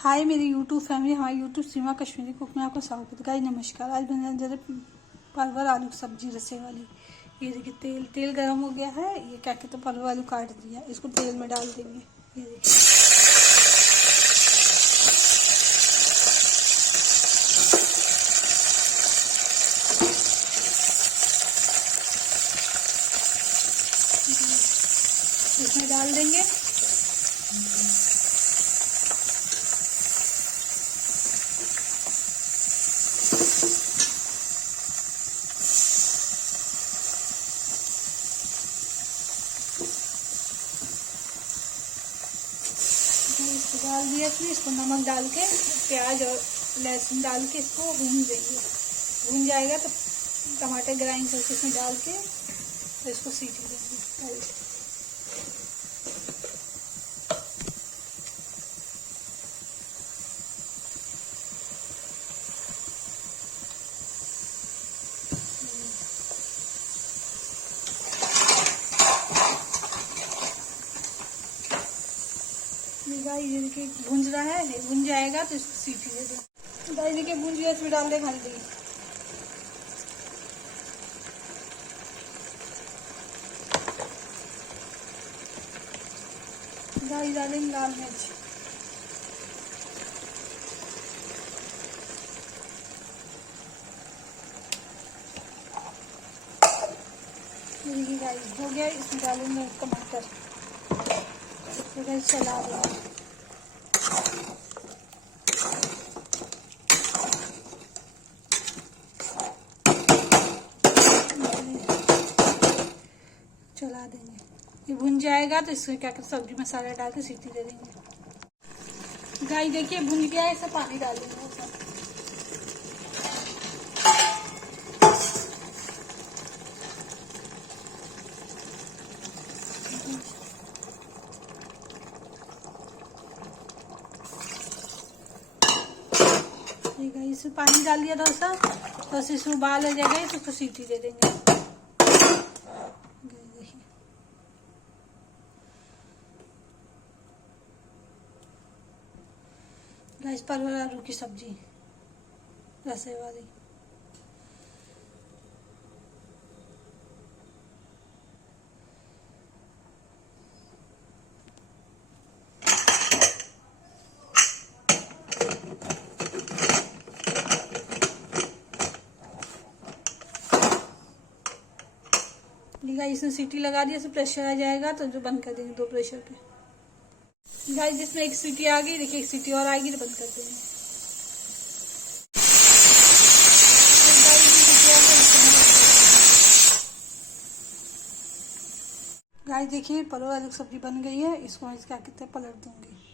हाय मेरी YouTube family, हमारी YouTube सीमा Kashmiri cook में आपका स्वागत है। गाइस नमस्कार। आज बनाने जा रहे परवल आलू की सब्जी रसे वाली। ये देखिए तेल गरम हो गया है। ये क्या कहते हैं, परवल आलू काट दिया, इसको तेल में डाल देंगे। ये देखिए इसमें डाल देंगे। इसको डाल दिया, फिर इसको नमक डाल के प्याज और लहसुन डाल के इसको भून देंगे। भून जाएगा तो टमाटर ग्राइंड करके इसमें डाल के तो इसको सीटी देंगे। गाइस ये देखिए भूंज रहा है, भून जाएगा तो इसको सीटी दे दें। गाइस देखिए भूंज गया, इसमें डाल दें हल्दी। गाइस डालेंगे लाल मिर्च। देखिए गाइस हो गया, इसमें डालेंगे टमाटर। इसको गाइस चला देंगे। चला देंगे, ये भुन जाएगा तो इसमें क्या करते सब्जी मसाला डाल के सीटी दे देंगे। गाइस देखिए भुन गया है, इसमें पानी डाल देंगे। इसमें पानी डाल दिया थोड़ा सा, बस इसमें उबाल आ जाएगा तो उसको सीटी दे देंगे। गाइस परवल आलू की सब्जी रसे वाली। इसमें सीटी लगा दिया, इसमें प्रेशर आ जाएगा तो जो बंद कर देंगे 2 प्रेशर पे। गाइस जिसमें एक सीटी आ गई, देखिए एक सीटी और आएगी तो बंद कर देंगे। गाइस देखिए परवल आलू की सब्जी बन गई है, इसको क्या कहते हैं पलट दूंगी।